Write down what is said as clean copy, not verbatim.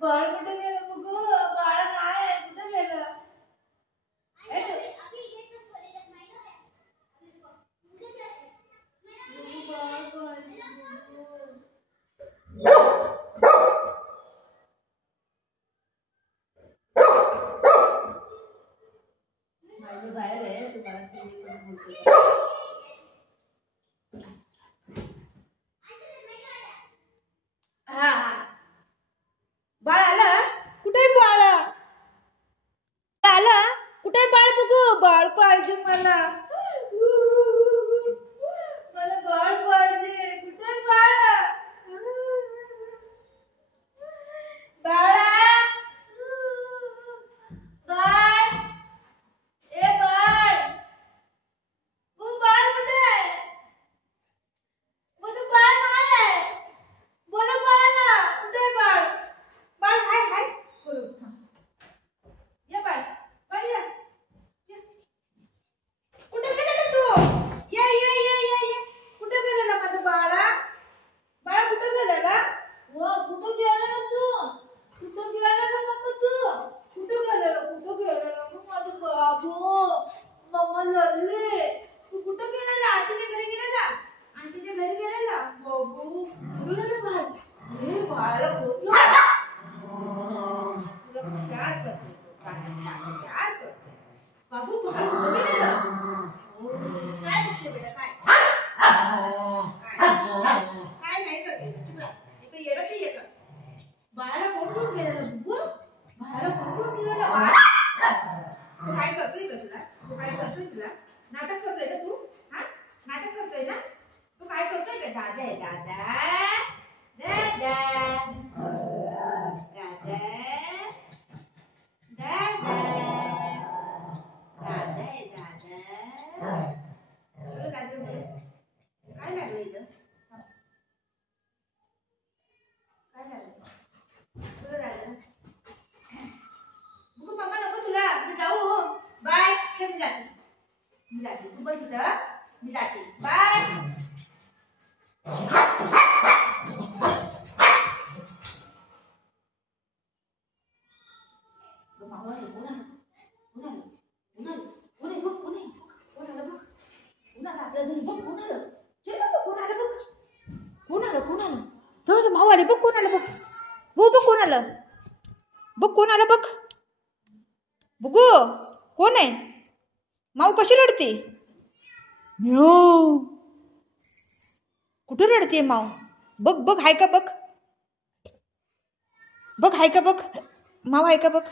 बाळ कुठे गेलं बघू? बाळ नाही, कुठे गेलं? माझं बाहेर आहे, तुम्हाला ते पण बोलतो. हा हा, बाळ आलं? कुठे बाळ आलं? कुठे बाळ बघू? बाळ पाहिजे मला. मला बाळ पाहिजे. कुठे बाळ? बाळा, बाळ, ए बाळ, तू बाळ कुठे आहे? माझं बाळ नाही आहे. बोला बाळाला, कुठे आहे बाळ? बाळ हाय हाय, बोलू. ये बाळ, बाळ ये. कुठे गेला तू? ये ये ये ये ये. कुठे गेला माझं बाळा? बाळा कुठे गेला? वा, कुठे गेला तू? कुठे गेला मम्मा तू? कुठे गेला? कुठे गेला तू माझं बाबू? मम्मा लल्ले, तू कुठे गेला? आंटीच्या घरी गेला? आंटीच्या घरी गेला? बाबू, गेला बाळ. हे बाळा बोलतो. तुला प्यार करतो, प्यार करतो. बाबू तू कुठे गेला? काय म्हणते बेटा? काय नाही करते तुला. इथं येडं ते येतं. बाळाला कोण घेऊन गेलेलं बघू? बाळाला कोण घेऊन गेलेलं? बाळ तू काय करतोय का तुला? तू काय करतोय तुला? नाटक करतोय ना तू? हा, नाटक करतोय ना तू? काय करतोय का? दादा आहे दादा, दादा, दादा, दादा, दादा आहे दादा. तुला काय करतोय? मी जाते, तू बस इथं, मी जाते, बाय. भाऊ आले बघ, कोण आलं बघ, बघ बघ कोण आलं, बघ कोण आलं बघ, बघू कोण आहे. माऊ कशी रडते, कुठं रडते माऊ, बघ बघ हाय का बघ, बघ हाय का बघ, माऊ हाय का बघ.